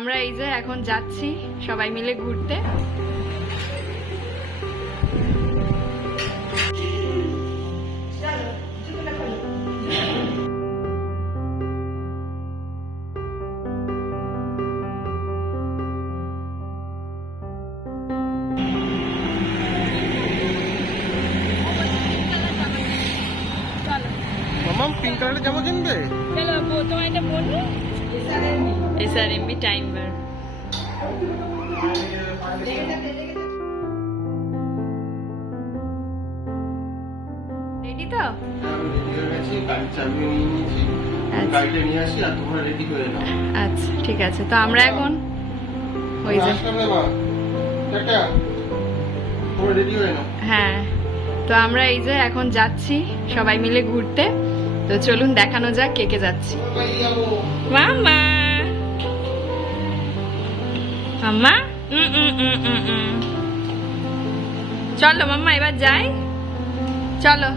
আমরা এই যে এখন যাচ্ছি সবাই মিলে ঘুরতে। মামাম পিঙ্ক কালারের জামা কিনবে? চলো তোমার এটা বলব এসআরএমবি টাইম বার রেডি তো? আচ্ছা। আর ঠিক আছে। তো আমরা এখন ওই যে হ্যাঁ। তো আমরা এই যে এখন যাচ্ছি সবাই মিলে ঘুরতে। তো চলুন দেখানো যাক কে কে যাচ্ছি। মামা মাম্মা। চলো মাম্মা, এবার যাই। চলো।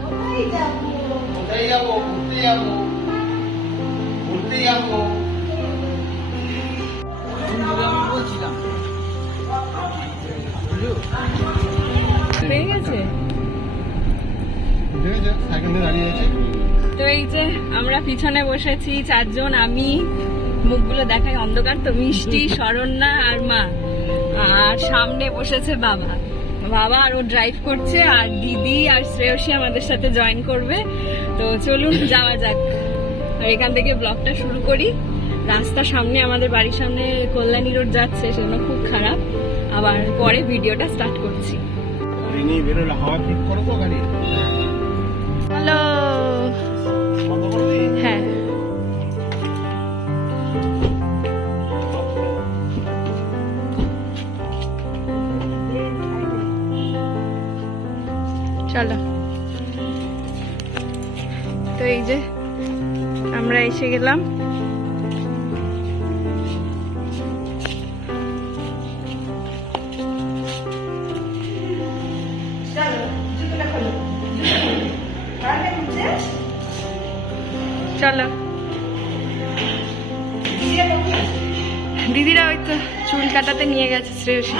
পেয়ে গেছে? দাঁড়িয়ে আছে। তো এই যে আমরা পিছনে বসেছি চারজন আমি মুখগুলো দেখাই অন্ধকার তো মিষ্টি শরণ্যা আর মা। আর সামনে বসেছে বাবা। বাবা আর ও ড্রাইভ করছে আর দিদি আর শ্রেয়সী আমাদের সাথে জয়েন করবে। তো চলুন যাওয়া যাক। আর এখান থেকে ব্লগটা শুরু করি। রাস্তা সামনে আমাদের বাড়ির সামনে কল্যাণী রোড যাচ্ছে সেজন্য খুব খারাপ। আবার পরে ভিডিওটা স্টার্ট করছি। গাড়ি নিয়ে বেরোলে হাওয়া ঠিক করো তো গাড়ি। কাটাতে নিয়ে গেছে শ্রেয়সী।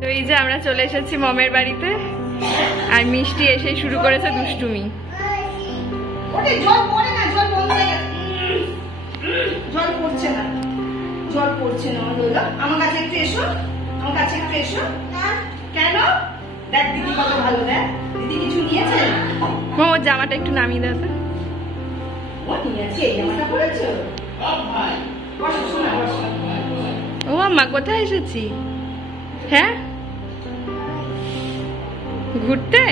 তো এই যে আমরা চলে এসেছি মমের বাড়িতে আর মিষ্টি এসে শুরু করেছে দুষ্টুমি। জল পড়ে না জল বন্ধ হয়ে গেছে। জল পড়ছে না জল পড়ছে না আমার কাছে একটু এসো আমার কাছে একটু এসো। কেন? দেখ দিদি কত ভালো দেখ। দিদি কিছু নিয়েছে? মা ওর জামাটা একটু নামিয়ে দাও ও নিয়েছে এই জামাটা পরেছো বসো শোনা বসো ও মা, কোথায় এসেছি? হ্যাঁ? ঘুরতে?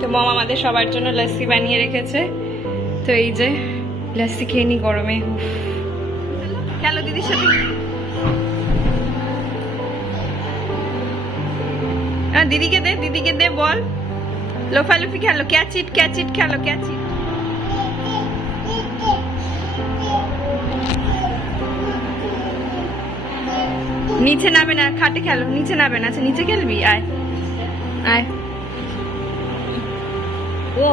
তো মম আমাদের সবার জন্য লস্যি বানিয়ে রেখেছে। তো এই যে, লস্যি খেয়ে নি গরমে। খেলো দিদির সাথে। দিদিকে দে দিদিকে দে, বল। লোফালুফি খেলো ক্যাচিট ক্যাচিট খেলো ক্যাচিট নিচে নামে না খাটে খেলো নিচে নামে না আচ্ছা নিচে খেলবি আয় আয় ও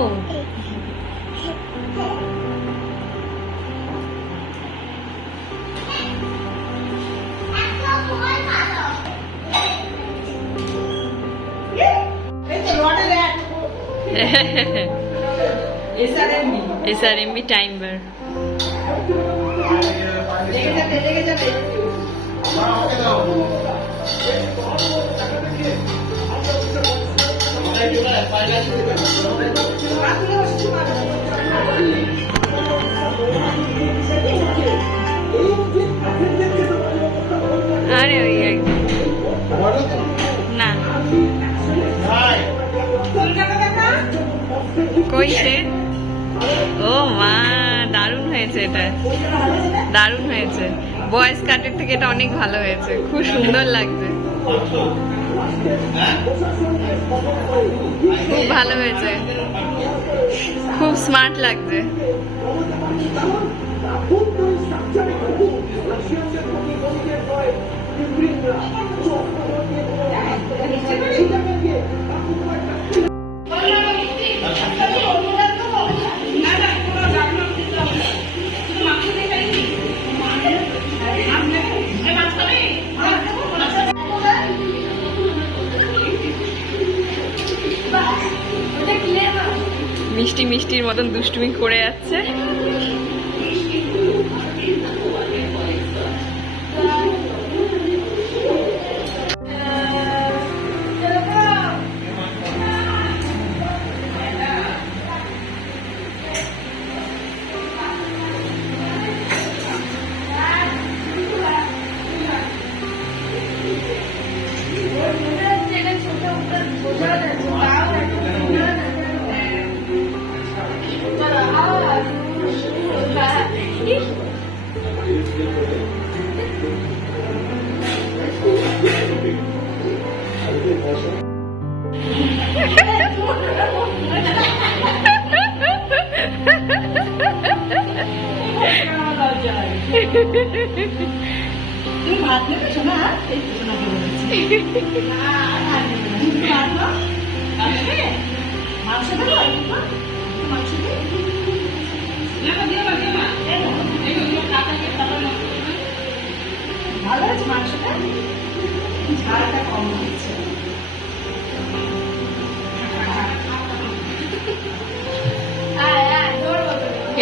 एसआरएमबी टाइम पर Thank you. কই সে ও মা, দারুণ হয়েছে এটা। দারুণ হয়েছে। বয়েস কাটের থেকে এটা অনেক ভালো হয়েছে। খুব সুন্দর লাগছে। খুব ভালো হয়েছে। খুব স্মার্ট লাগছে। মিষ্টি মিষ্টির মতন দুষ্টুমি করে যাচ্ছে।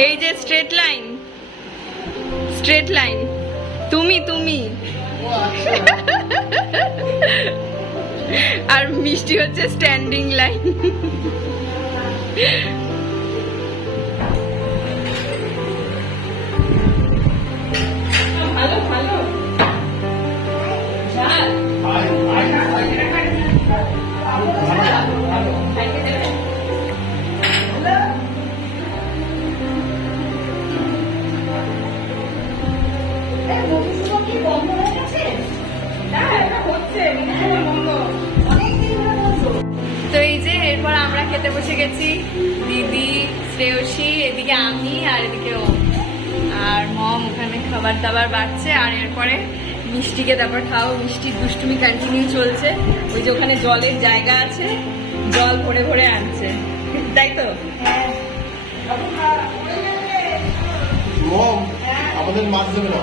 এই যে স্ট্রেট লাইন স্ট্রেট লাইন। তুমি তুমি। আর মিষ্টি হচ্ছে স্ট্যান্ডিং লাইন। খেতে দিদি শ্রেয়সী এদিকে আমি আর এদিকে ও। আর মম ওখানে খাবার দাবার বাড়ছে আর এরপরে মিষ্টিকে তারপর খাও মিষ্টির দুষ্টুমি কন্টিনিউ চলছে। ওই যে ওখানে জলের জায়গা আছে জল ভরে ভরে আনছে। তাই তো? আমাদের মাছ দেবে না।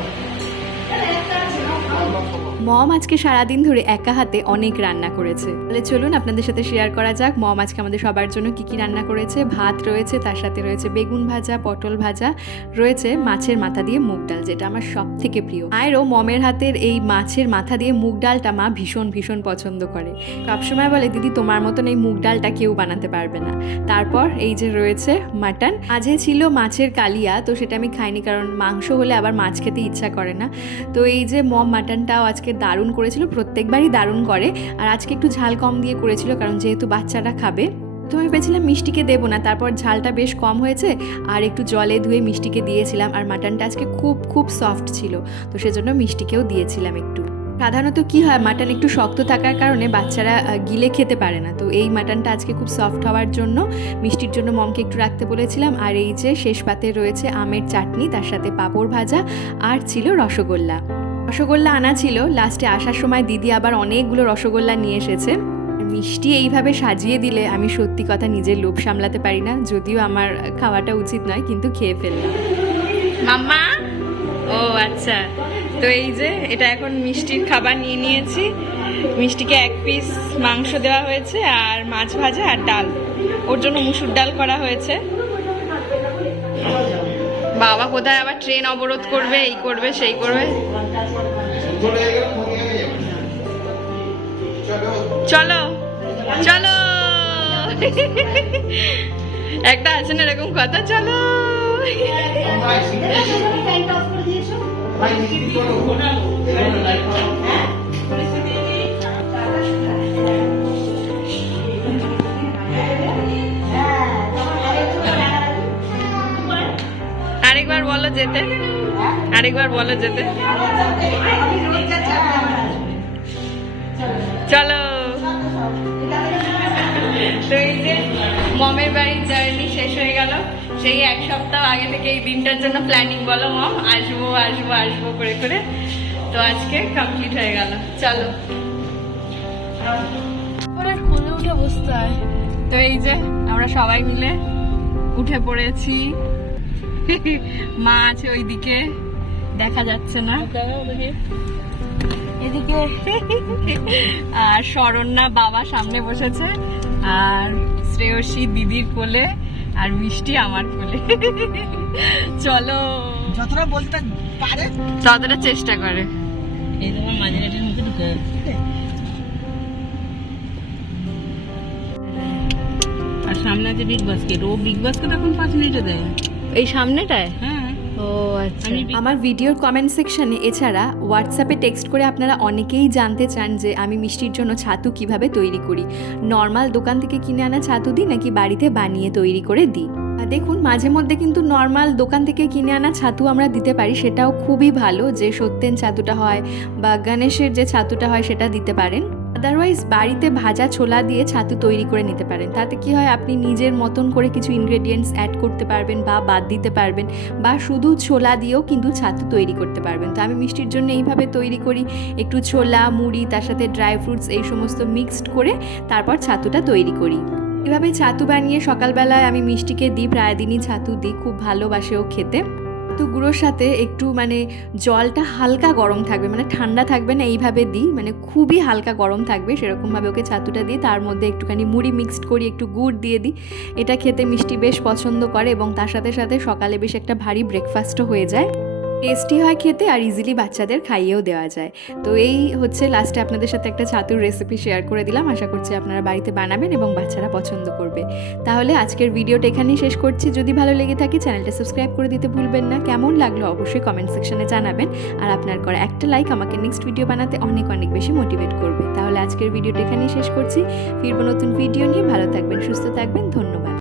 মম আজকে সারাদিন ধরে একা হাতে অনেক রান্না করেছে। তাহলে চলুন আপনাদের সাথে শেয়ার করা যাক। মম আজকে আমাদের সবার জন্য কি কি রান্না করেছে। ভাত রয়েছে, তার সাথে রয়েছে বেগুন ভাজা, পটল ভাজা, রয়েছে মাছের মাথা দিয়ে মুগ ডাল, যেটা আমার সব থেকে প্রিয়। আয়েরও মমের হাতের এই মাছের মাথা দিয়ে মুগ ডালটা মা ভীষণ ভীষণ পছন্দ করে। সবসময় বলে, দিদি, তোমার মতন এই মুগ ডালটা কেউ বানাতে পারবে না। তারপর এই যে রয়েছে মাটন। আজকে ছিল মাছের কালিয়া, তো সেটা আমি খাইনি, কারণ মাংস হলে আবার মাছ খেতে ইচ্ছা করে না। তো এই যে মম মাটনটাও আজকে দারুণ করেছিল, প্রত্যেকবারই দারুণ করে। আর আজকে একটু ঝাল কম দিয়ে করেছিল, কারণ যেহেতু বাচ্চারা খাবে। তো আমি ভেবেছিলাম মিষ্টিকে দেবো না, তারপর ঝালটা বেশ কম হয়েছে, আর একটু জলে ধুয়ে মিষ্টিকে দিয়েছিলাম। আর মাটনটা আজকে খুব খুব সফট ছিল, তো সেজন্য মিষ্টিকেও দিয়েছিলাম একটু। সাধারণত কি হয় মাটন একটু শক্ত থাকার কারণে বাচ্চারা গিলে খেতে পারে না। তো এই মাটনটা আজকে খুব সফট হওয়ার জন্য মিষ্টির জন্য মমকে একটু রাখতে বলেছিলাম। আর এই যে শেষ পাতে রয়েছে আমের চাটনি, তার সাথে পাঁপড় ভাজা, আর ছিল রসগোল্লা। রসগোল্লা আনা ছিল। লাস্টে আসার সময় দিদি আবার অনেকগুলো রসগোল্লা নিয়ে এসেছে। মিষ্টি এইভাবে সাজিয়ে দিলে আমি সত্যি কথা নিজের লোভ সামলাতে পারি না, যদিও আমার খাওয়াটা উচিত নয়, কিন্তু খেয়ে ফেললাম। মাম্মা? ও আচ্ছা। তো এই যে, এটা এখন মিষ্টির খাবার নিয়ে নিয়েছি। মিষ্টিকে এক পিস মাংস দেওয়া হয়েছে আর মাছ ভাজা আর ডাল। ওর জন্য মুসুর ডাল করা হয়েছে। বাবা কোথায় আবার ট্রেন অবরোধ করবে এই করবে সেই করবে চলে হয়ে চলো একটা আছে না এরকম কথা চলো করে যেতে? আরেকবার বলো যেতে। চলো। তো এই যে মমের বাড়ির জার্নি শেষ হয়ে গেল। সেই এক সপ্তাহ আগে থেকে এই দিনটার জন্য প্ল্যানিং বলো মম। আসব আসব আসব করে করে। তো আজকে কমপ্লিট হয়ে গেল। চলো। কোলে উঠে বসতে হয়। তো এই যে আমরা সবাই মিলে উঠে পড়েছি। মা আছে ওইদিকে দেখা যাচ্ছে না। এদিকে আর শরণ্যা বাবা সামনে বসেছে আর শ্রেয়সী দিদির কোলে আর মিষ্টি আমার কোলে। চলো। যতটা বলতে পারে। ততটা চেষ্টা করে। এই তোমার মাঝারিটার মধ্যে ঢুকে আর সামনে আছে বিগ বাস্কেট ও বিগ বাস্কেট এখন পাঁচ মিনিটে দেয়। এই সামনেটায়? হ্যাঁ। ও আচ্ছা। আমার ভিডিওর কমেন্ট সেকশনে এছাড়া হোয়াটসঅ্যাপে টেক্সট করে আপনারা অনেকেই জানতে চান যে আমি মিষ্টির জন্য ছাতু কীভাবে তৈরি করি। নর্মাল দোকান থেকে কিনে আনা ছাতু দিই নাকি বাড়িতে বানিয়ে তৈরি করে দিই? আর দেখুন মাঝে মধ্যে কিন্তু নর্মাল দোকান থেকে কিনে আনা ছাতু আমরা দিতে পারি সেটাও খুবই ভালো যে সত্যেন ছাতুটা হয় বা গণেশের যে ছাতুটা হয় সেটা দিতে পারেন। আদারওয়াইজ বাড়িতে ভাজা ছোলা দিয়ে ছাতু তৈরি করে নিতে পারেন। তাতে কি হয়? আপনি নিজের মতন করে কিছু ইনগ্রেডিয়েন্টস অ্যাড করতে পারবেন বা বাদ দিতে পারবেন বা শুধু ছোলা দিয়েও কিন্তু ছাতু তৈরি করতে পারবেন। তো আমি মিষ্টির জন্য এইভাবে তৈরি করি। একটু ছোলা, মুড়ি, তার সাথে ড্রাই ফ্রুটস এই সমস্ত মিক্সড করে তারপর ছাতুটা তৈরি করি। এভাবে ছাতু বানিয়ে সকালবেলায় আমি মিষ্টিকে দিই। প্রায় দিনই ছাতু দিই। খুব ভালোবাসে ও খেতে। তো সাথে একটু মানে জলটা হালকা গরম থাকবে মানে ঠান্ডা থাকবে না এইভাবে দিই মানে খুবই হালকা গরম থাকবে, সেরকমভাবে ওকে ছাতুটা দিই তার মধ্যে একটুখানি মুড়ি মিক্সড করি, একটু গুড় দিয়ে দিই। এটা খেতে মিষ্টি বেশ পছন্দ করে এবং তার সাথে সাথে সকালে বেশ একটা ভারী ব্রেকফাস্টও হয়ে যায়। টেস্টি হয় খেতে আর ইজিলি বাচ্চাদের খাইয়েও দেওয়া যায়। তো এই হচ্ছে লাস্টে আপনাদের সাথে একটা ছাতুর রেসিপি শেয়ার করে দিলাম। আশা করছি আপনারা বাড়িতে বানাবেন এবং বাচ্চারা পছন্দ করবে। তাহলে আজকের ভিডিওটা এখানেই শেষ করছি। যদি ভালো লেগে থাকে চ্যানেলটা সাবস্ক্রাইব করে দিতে ভুলবেন না। কেমন লাগল অবশ্যই কমেন্ট সেকশনে জানাবেন। আর আপনার করা একটা লাইক আমাকে নেক্সট ভিডিও বানাতে অনেক অনেক বেশি মোটিভেট করবে। তাহলে আজকের ভিডিওটা এখানেই শেষ করছি। ফিরবো নতুন ভিডিও নিয়ে। ভালো থাকবেন, সুস্থ থাকবেন। ধন্যবাদ।